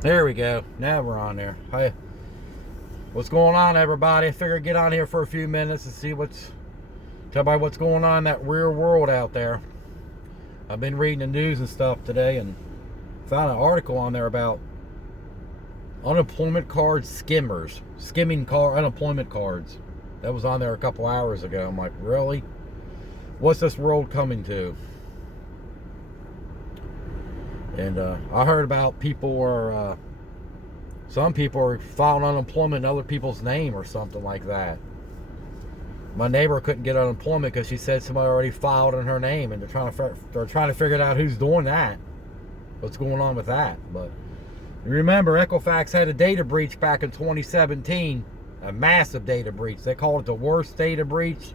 There we go. Now we're on there. Hey, what's going on, everybody? I figured I'd get on here for a few minutes and see tell everybody what's going on in that real world out there. I've been reading the news and stuff today and found an article on there about unemployment card skimmers, unemployment cards. That was on there a couple hours ago. I'm like, really? What's this world coming to? And I heard about some people are filing unemployment in other people's name or something like that. My neighbor couldn't get unemployment because she said somebody already filed in her name, and they're trying to figure out who's doing that. What's going on with that? But remember, Equifax had a data breach back in 2017, a massive data breach. They called it the worst data breach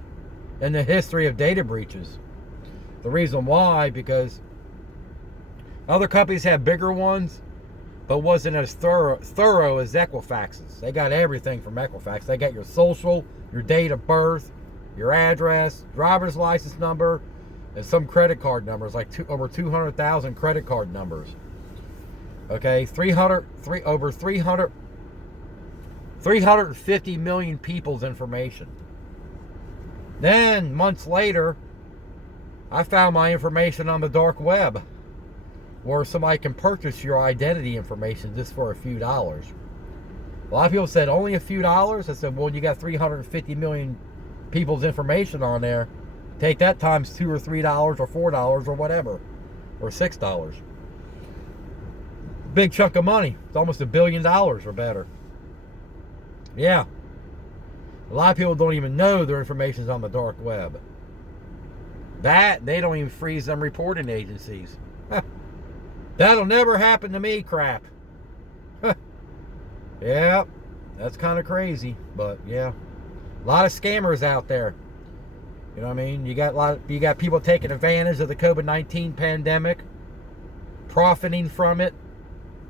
in the history of data breaches. The reason why, because other companies have bigger ones, but wasn't as thorough as Equifax's. They got everything from Equifax. They got your social, your date of birth, your address, driver's license number, and some credit card numbers, like over 200,000 credit card numbers. Okay, 350 million people's information. Then, months later, I found my information on the dark web, where somebody can purchase your identity information just for a few dollars. A lot of people said, only a few dollars? I said, well, you got 350 million people's information on there. Take that times $2 or $3 or $4 or whatever, or $6. Big chunk of money. It's almost $1 billion or better. Yeah. A lot of people don't even know their information's on the dark web. That, they don't even freeze them reporting agencies. That'll never happen to me, crap. Yep, that's kind of crazy, but yeah. A lot of scammers out there. You know what I mean? You got people taking advantage of the COVID-19 pandemic, profiting from it,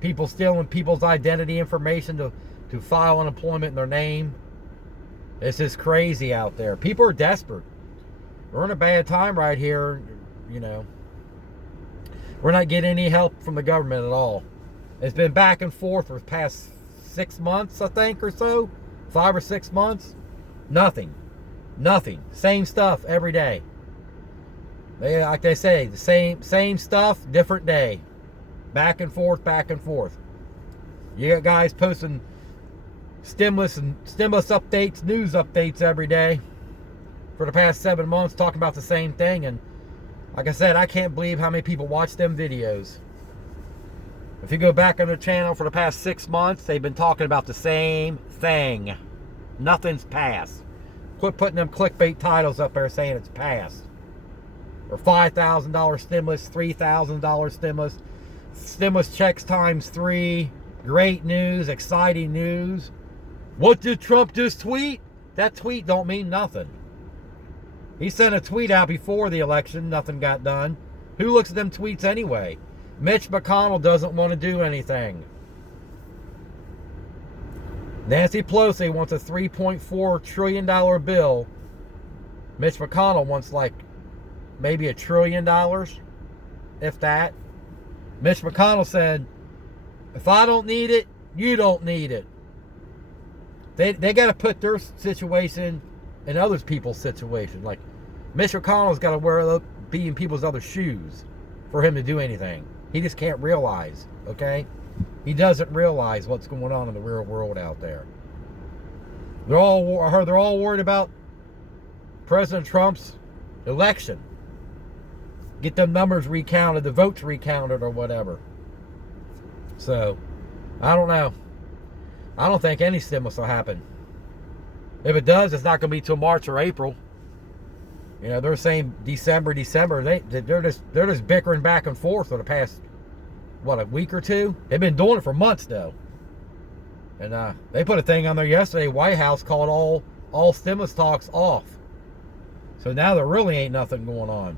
people stealing people's identity information to file unemployment in their name. It's just crazy out there. People are desperate. We're in a bad time right here, you know. We're not getting any help from the government at all. It's been back and forth for the past 6 months, I think, or so. 5 or 6 months. Nothing. Same stuff every day. Like they say, the same stuff, different day. Back and forth. You got guys posting stimulus updates, news updates every day for the past 7 months, talking about the same thing. And like I said, I can't believe how many people watch them videos. If you go back on their channel for the past 6 months, they've been talking about the same thing. Nothing's passed. Quit putting them clickbait titles up there saying it's passed. Or $5,000 stimulus, $3,000 stimulus checks times 3. Great news, exciting news. What did Trump just tweet? That tweet don't mean nothing. He sent a tweet out before the election. Nothing got done. Who looks at them tweets anyway? Mitch McConnell doesn't want to do anything. Nancy Pelosi wants a $3.4 trillion bill. Mitch McConnell wants like maybe $1 trillion, if that. Mitch McConnell said, if I don't need it, you don't need it. They got to put their situation in other people's situation. Like, Mitch McConnell's got to be in people's other shoes for him to do anything. He just can't realize, okay? He doesn't realize what's going on in the real world out there. I heard they're all worried about President Trump's election. Get them numbers recounted, the votes recounted or whatever. So, I don't know. I don't think any stimulus will happen. If it does, it's not going to be till March or April. You know, they're saying December. They're just bickering back and forth for the past, a week or two? They've been doing it for months, though. And they put a thing on there yesterday. White House called all stimulus talks off. So now there really ain't nothing going on.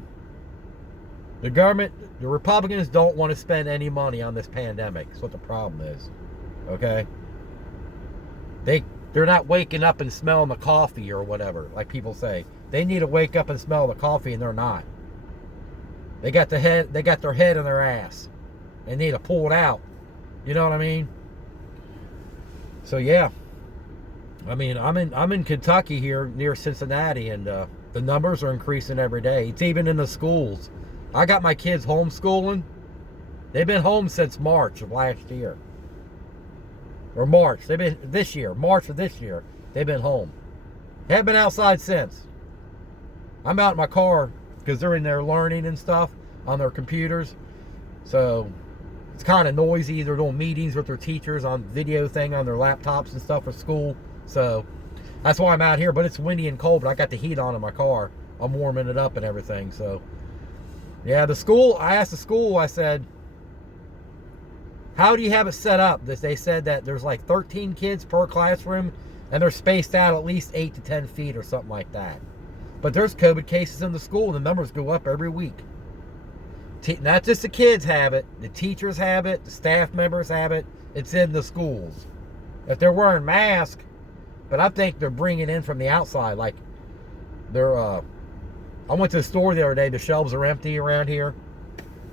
The government, the Republicans don't want to spend any money on this pandemic. That's what the problem is. Okay? They're not waking up and smelling the coffee or whatever, like people say. They need to wake up and smell the coffee, and they're not. They got their head in their ass. They need to pull it out You know what I mean? So yeah, I mean, I'm in Kentucky here near Cincinnati, and the numbers are increasing every day. It's even in the schools. I got my kids homeschooling. They've been home since March of last year. Or March. They've been this year. March of this year. They've been home. They haven't been outside since. I'm out in my car because they're in there learning and stuff on their computers. So it's kind of noisy. They're doing meetings with their teachers on video thing on their laptops and stuff for school. So that's why I'm out here. But it's windy and cold, but I got the heat on in my car. I'm warming it up and everything. So yeah, the school, I asked the school, I said, how do you have it set up? They said that there's like 13 kids per classroom, and they're spaced out at least 8 to 10 feet or something like that. But there's COVID cases in the school, and the numbers go up every week. Not just the kids have it, the teachers have it, the staff members have it. It's in the schools. If they're wearing masks, but I think they're bringing in from the outside. Like, I went to the store the other day, the shelves are empty around here.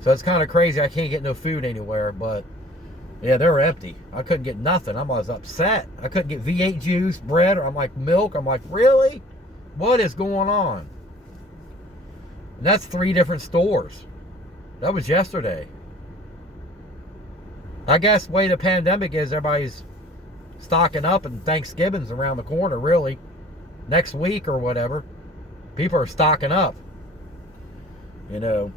So it's kind of crazy. I can't get no food anywhere, but yeah, they're empty. I couldn't get nothing. I was upset. I couldn't get V8 juice, bread, or I'm like milk. I'm like, really? What is going on? And that's 3 different stores. That was yesterday. I guess the way the pandemic is, everybody's stocking up, and Thanksgiving's around the corner, really. Next week or whatever. People are stocking up. You know.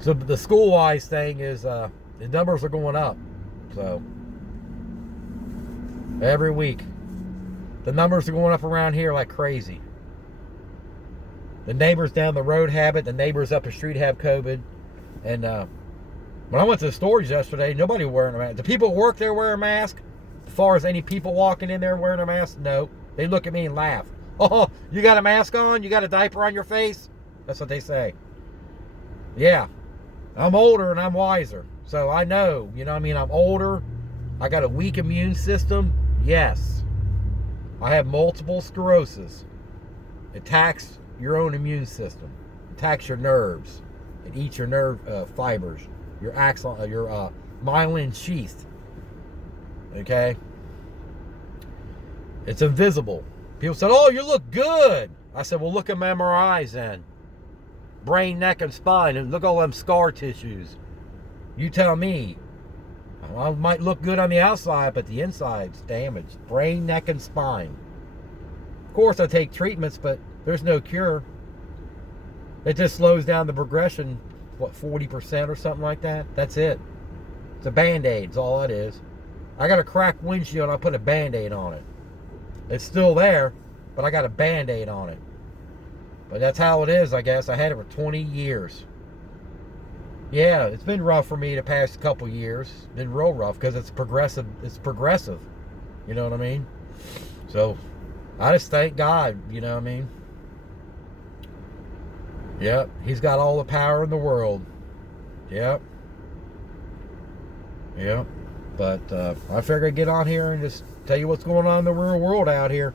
So the school-wise thing is the numbers are going up. So every week. The numbers are going up around here like crazy. The neighbors down the road have it. The neighbors up the street have COVID. And when I went to the stores yesterday, nobody wearing a mask. The people at work there wearing a mask. As far as any people walking in there wearing a mask, no. They look at me and laugh. Oh, you got a mask on? You got a diaper on your face? That's what they say. Yeah. I'm older and I'm wiser. So I know, you know what I mean? I'm older. I got a weak immune system. Yes. I have multiple sclerosis. It attacks your own immune system. It attacks your nerves. It eats your nerve fibers. Your axon, your myelin sheath. Okay? It's invisible. People said, oh, you look good. I said, well, look at my MRIs then. Brain, neck, and spine, and look at all them scar tissues. You tell me. I might look good on the outside, but the inside's damaged. Brain, neck, and spine. Of course, I take treatments, but there's no cure. It just slows down the progression, what, 40% or something like that? That's it. It's a Band-Aid, is all it is. I got a cracked windshield, I put a Band-Aid on it. It's still there, but I got a Band-Aid on it. But that's how it is, I guess. I had it for 20 years. Yeah, it's been rough for me the past couple years. It's been real rough because it's progressive. It's progressive. You know what I mean? So, I just thank God, you know what I mean? Yep, He's got all the power in the world. Yep. Yep. But I figured I'd get on here and just tell you what's going on in the real world out here.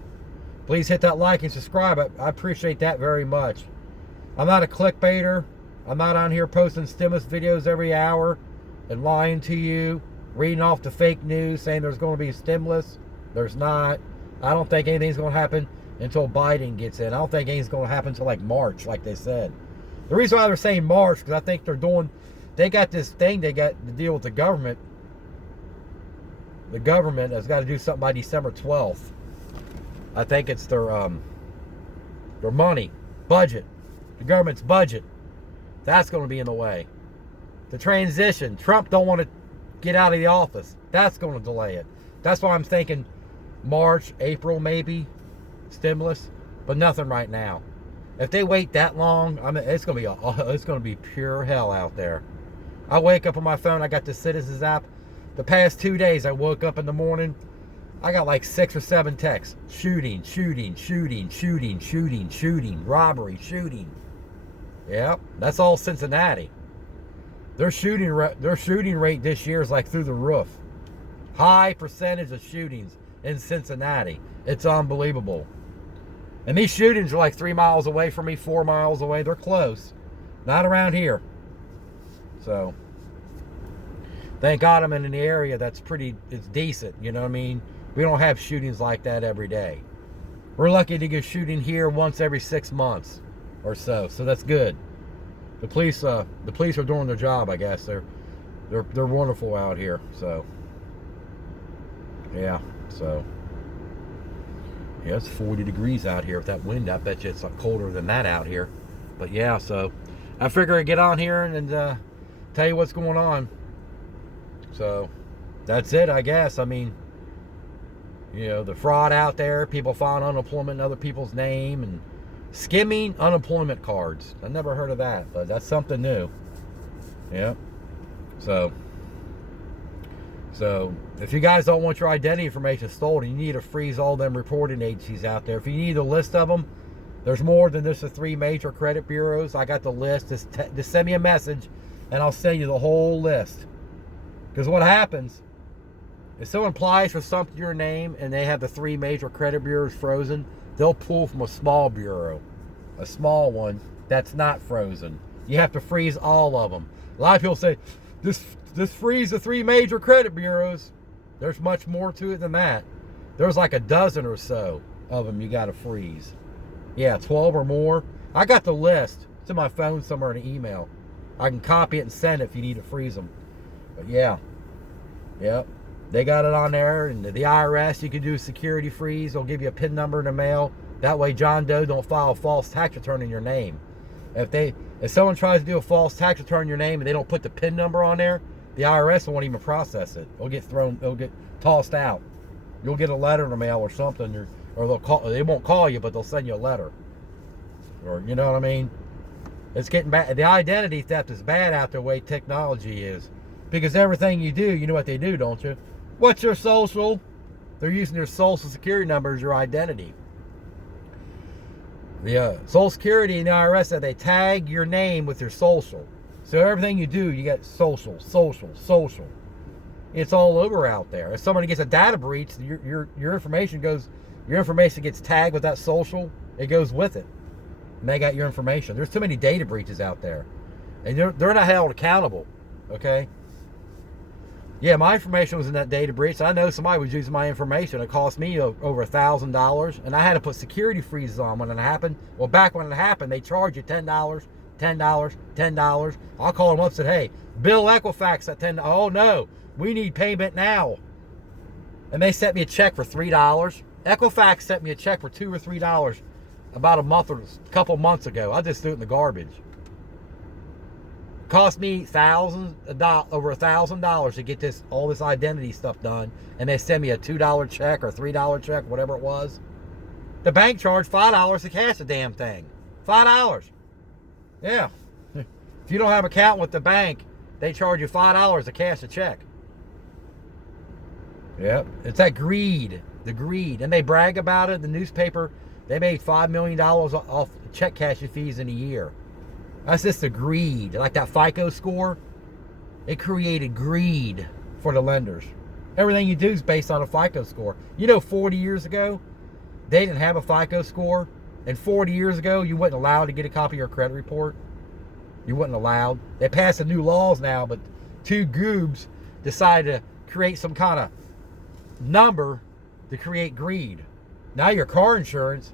Please hit that like and subscribe. I appreciate that very much. I'm not a clickbaiter. I'm not on here posting stimulus videos every hour and lying to you, reading off the fake news, saying there's going to be stimulus. There's not. I don't think anything's going to happen until Biden gets in. I don't think anything's going to happen until like March, like they said. The reason why they're saying March, because I think they got this thing they got to deal with the government. The government has got to do something by December 12th. I think it's their money, budget, the government's budget. That's going to be in the way. The transition, Trump don't want to get out of the office. That's going to delay it. That's why I'm thinking March, April maybe, stimulus, but nothing right now. If they wait that long, I mean, it's going to be pure hell out there. I wake up on my phone. I got the Citizens app. The past 2 days, I woke up in the morning. I got like 6 or 7 texts. Shooting, robbery, shooting. Yep, that's all Cincinnati. Their shooting rate this year is like through the roof. High percentage of shootings in Cincinnati. It's unbelievable. And these shootings are like 3 miles away from me, 4 miles away. They're close. Not around here. So Thank God I'm in the area that's it's decent, you know what I mean? We don't have shootings like that every day. We're lucky to get shooting here once every 6 months or so, so that's good. The police are doing their job, I guess. They're wonderful out here, so yeah, so yeah, it's 40 degrees out here with that wind. I bet you it's colder than that out here. But yeah, so I figure I'd get on here and tell you what's going on. So that's it, I guess. I mean, you know, the fraud out there, people filing unemployment in other people's name and skimming unemployment cards. I never heard of that, but that's something new. Yeah. So if you guys don't want your identity information stolen, you need to freeze all them reporting agencies out there. If you need a list of them, there's more than just the 3 major credit bureaus. I got the list. Just send me a message, and I'll send you the whole list. Because what happens, if someone applies for something to your name and they have the 3 major credit bureaus frozen, they'll pull from a small bureau, a small one that's not frozen. You have to freeze all of them. A lot of people say, just freeze the 3 major credit bureaus. There's much more to it than that. There's like a dozen or so of them you got to freeze. Yeah, 12 or more. I got the list. It's in my phone somewhere in an email. I can copy it and send it if you need to freeze them. But yeah, yep, they got it on there. And the IRS, you can do a security freeze. They'll give you a PIN number in the mail. That way John Doe don't file a false tax return in your name. If someone tries to do a false tax return in your name and they don't put the PIN number on there, the IRS won't even process it. It'll get tossed out. You'll get a letter in the mail or something, or they won't call you, but they'll send you a letter. Or, you know what I mean? It's getting bad. The identity theft is bad out the way technology is. Because everything you do, you know what they do, don't you? What's your social? They're using your social security number as your identity. The Social Security and the IRS said they tag your name with your social. So everything you do, you get social. It's all over out there. If somebody gets a data breach, your information gets tagged with that social. It goes with it. And they got your information. There's too many data breaches out there. And they're not held accountable. Okay? Yeah, my information was in that data breach. I know somebody was using my information. It cost me over $1,000, and I had to put security freezes on when it happened. Well, back when it happened, they charged you $10, $10. I'll call them up and said, hey, bill Equifax at $10. Oh, no, we need payment now. And they sent me a check for $3. Equifax sent me a check for $2 or $3 about a couple months ago. I just threw it in the garbage. Cost me over $1,000 to get all this identity stuff done, and they send me a $2 check or $3 check, whatever it was. The bank charged $5 to cash the damn thing. $5. Yeah. If you don't have an account with the bank, they charge you $5 to cash a check. Yep. It's that greed. The greed. And they brag about it. The newspaper, they made $5 million off check cashing fees in a year. That's just the greed. Like that FICO score, it created greed for the lenders. Everything you do is based on a FICO score. You know, 40 years ago, they didn't have a FICO score. And 40 years ago, you wasn't allowed to get a copy of your credit report. You wasn't allowed. They passed the new laws now, but 2 goobs decided to create some kind of number to create greed. Now your car insurance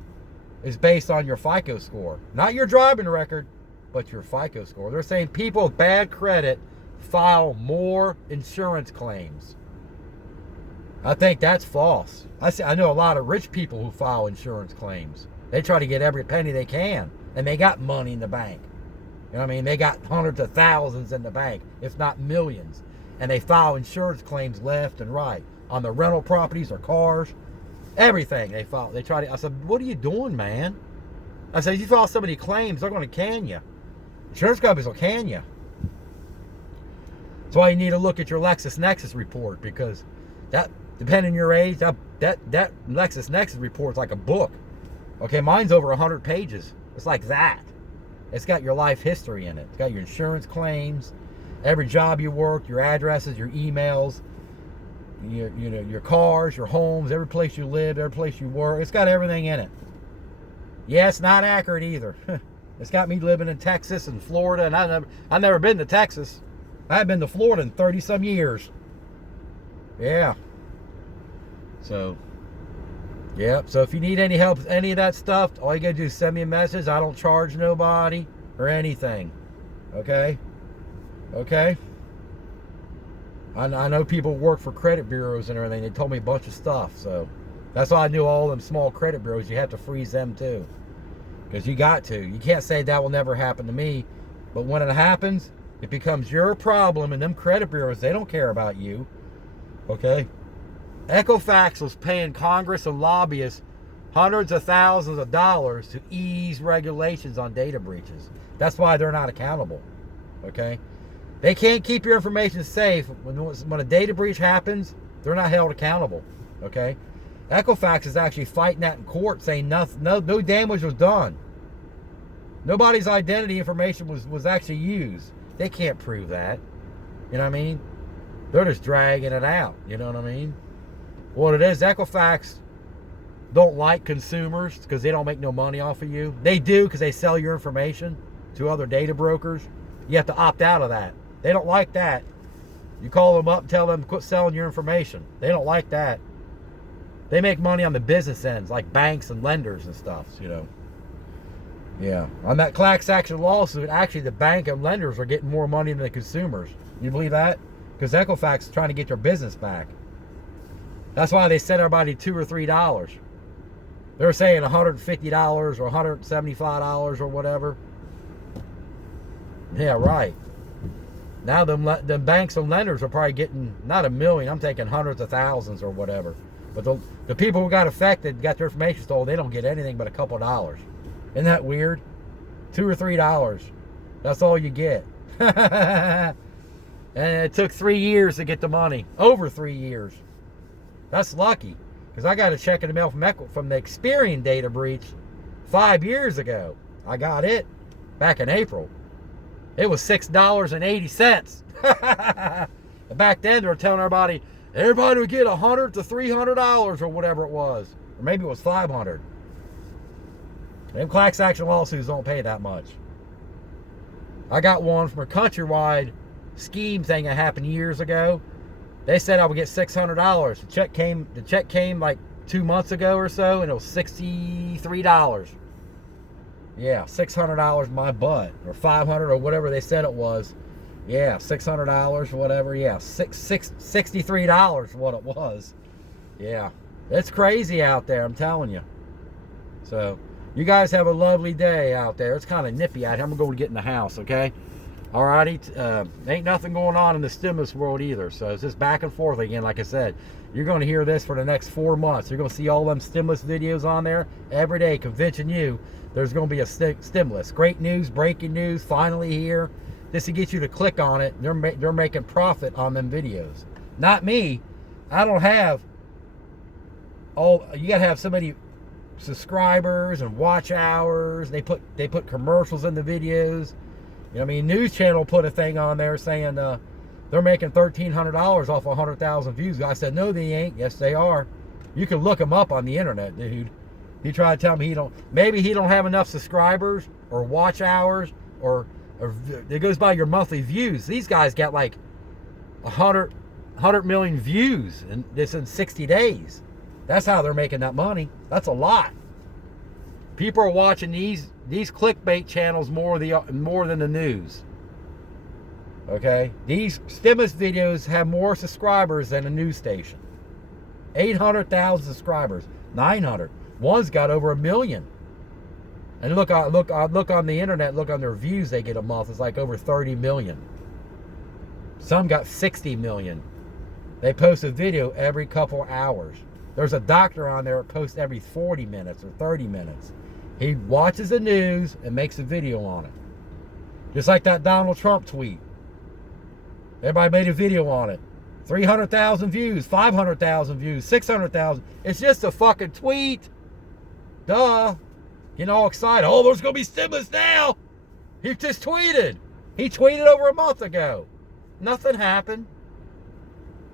is based on your FICO score. Not your driving record, but your FICO score. They're saying people with bad credit file more insurance claims. I think that's false. I know a lot of rich people who file insurance claims. They try to get every penny they can, and they got money in the bank. You know what I mean? They got hundreds of thousands in the bank, if not millions. And they file insurance claims left and right on the rental properties or cars, everything they file. I said, what are you doing, man? I said, if you file so many claims, they're going to can you. Insurance companies will can you. That's why you need to look at your LexisNexis report, because that, depending on your age, that LexisNexis report is like a book. Okay, mine's over 100 pages. It's like that. It's got your life history in it. It's got your insurance claims, every job you worked, your addresses, your emails, your cars, your homes, every place you lived, every place you work. It's got everything in it. Yeah, it's not accurate either. It's got me living in Texas and Florida, and I've never been to Texas. I haven't been to Florida in 30 some years. Yeah. So, yeah. So if you need any help with any of that stuff, all you gotta do is send me a message. I don't charge nobody or anything. Okay? Okay? I know people work for credit bureaus and everything. They told me a bunch of stuff. So that's why I knew all them small credit bureaus. You have to freeze them too. Because you got to. You can't say that will never happen to me. But when it happens, it becomes your problem. And them credit bureaus, they don't care about you. Okay? Equifax was paying Congress and lobbyists hundreds of thousands of dollars to ease regulations on data breaches. That's why they're not accountable. Okay? They can't keep your information safe. When a data breach happens, they're not held accountable. Okay? Equifax is actually fighting that in court, saying no damage was done. Nobody's identity information was actually used. They can't prove that. You know what I mean? They're just dragging it out. You know what I mean? What it is, Equifax don't like consumers because they don't make no money off of you. They do because they sell your information to other data brokers. You have to opt out of that. They don't like that. You call them up and tell them to quit selling your information. They don't like that. They make money on the business ends, like banks and lenders and stuff, you know. Yeah. On that class action lawsuit, actually the bank and lenders are getting more money than the consumers. You believe that? Because Equifax is trying to get their business back. That's why they sent everybody $2 or $3. They're saying $150 or $175 or whatever. Yeah, right. Now them banks and lenders are probably getting not $1 million. I'm taking hundreds of thousands or whatever. But the people who got affected, got their information stolen, they don't get anything but a couple of dollars. Isn't that weird? $2 or $3. That's all you get. And it took 3 years to get the money. Over 3 years. That's lucky. Because I got a check in the mail from the Experian data breach 5 years ago. I got it back in April. It was $6.80. Back then they were telling everybody would get $100 to $300 or whatever it was. Or maybe it was $500. Them class action lawsuits don't pay that much. I got one from a Countrywide scheme thing that happened years ago. They said I would get $600. The check came like 2 months ago or so, and it was $63. Yeah, $600 my butt, or $500 or whatever they said it was. Yeah, $600, whatever. Yeah, $63 what it was. Yeah, it's crazy out there, I'm telling you. So, you guys have a lovely day out there. It's kind of nippy out here. I'm going to get in the house, okay? Alrighty, ain't nothing going on in the stimulus world either. So it's just back and forth again. Like I said, you're going to hear this for the next 4 months. You're going to see all them stimulus videos on there every day, convincing you there's going to be a stimulus. Great news, breaking news, finally here. This to get you to click on it. They're making profit on them videos. Not me. I don't have all. You got to have so many subscribers and watch hours. They put commercials in the videos. You know what I mean? News Channel put a thing on there saying they're making $1,300 off 100,000 views. I said, no, they ain't. Yes, they are. You can look them up on the internet, dude. He tried to tell me maybe he don't have enough subscribers or watch hours or it goes by your monthly views. These guys got like 100 million views and this in 60 days. That's how they're making that money. That's a lot. People are watching these clickbait channels more than the news. Okay? These stimulus videos have more subscribers than a news station. 800,000 subscribers. 900. One's got over 1 million. And look on the internet, look on their views they get a month. It's like over 30 million. Some got 60 million. They post a video every couple hours. There's a doctor on there that posts every 40 minutes or 30 minutes. He watches the news and makes a video on it. Just like that Donald Trump tweet. Everybody made a video on it. 300,000 views, 500,000 views, 600,000. It's just a fucking tweet. Duh. Getting all excited. Oh, there's going to be stimulus now. He just tweeted. He tweeted over a month ago. Nothing happened.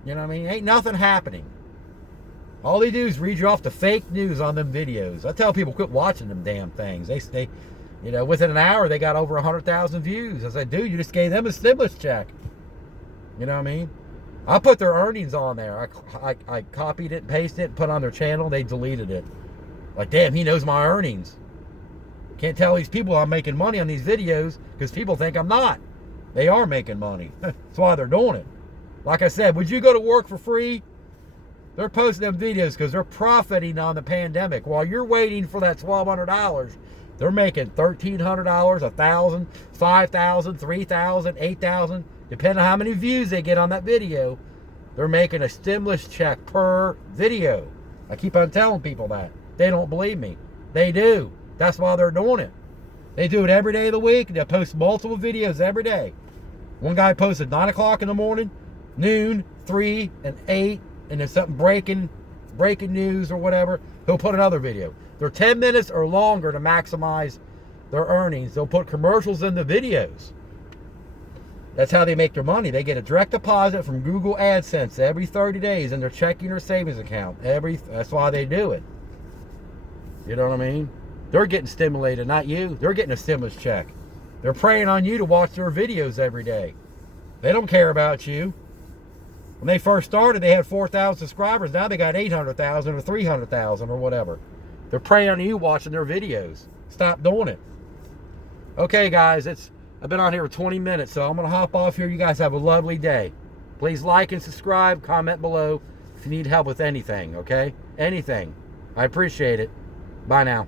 You know what I mean? Ain't nothing happening. All they do is read you off the fake news on them videos. I tell people, quit watching them damn things. They within an hour, they got over 100,000 views. I said, dude, you just gave them a stimulus check. You know what I mean? I put their earnings on there. I copied it, pasted it, put it on their channel. They deleted it. Like, damn, he knows my earnings. Can't tell these people I'm making money on these videos because people think I'm not. They are making money. That's why they're doing it. Like I said, would you go to work for free? They're posting them videos because they're profiting on the pandemic. While you're waiting for that $1,200, they're making $1,300, $1,000, $5,000, $3,000, $8,000, depending on how many views they get on that video. They're making a stimulus check per video. I keep on telling people that. They don't believe me. They do. That's why they're doing it. They do it every day of the week. They'll post multiple videos every day. One guy posted 9 o'clock in the morning, noon, 3, and 8, and there's something breaking news or whatever. He'll put another video. They're 10 minutes or longer to maximize their earnings. They'll put commercials in the videos. That's how they make their money. They get a direct deposit from Google AdSense every 30 days in their checking or savings account. That's why they do it. You know what I mean? They're getting stimulated, not you. They're getting a stimulus check. They're preying on you to watch their videos every day. They don't care about you. When they first started, they had 4,000 subscribers. Now they got 800,000 or 300,000 or whatever. They're preying on you watching their videos. Stop doing it. Okay, guys, I've been on here for 20 minutes, so I'm going to hop off here. You guys have a lovely day. Please like and subscribe. Comment below if you need help with anything, okay? Anything. I appreciate it. Bye now.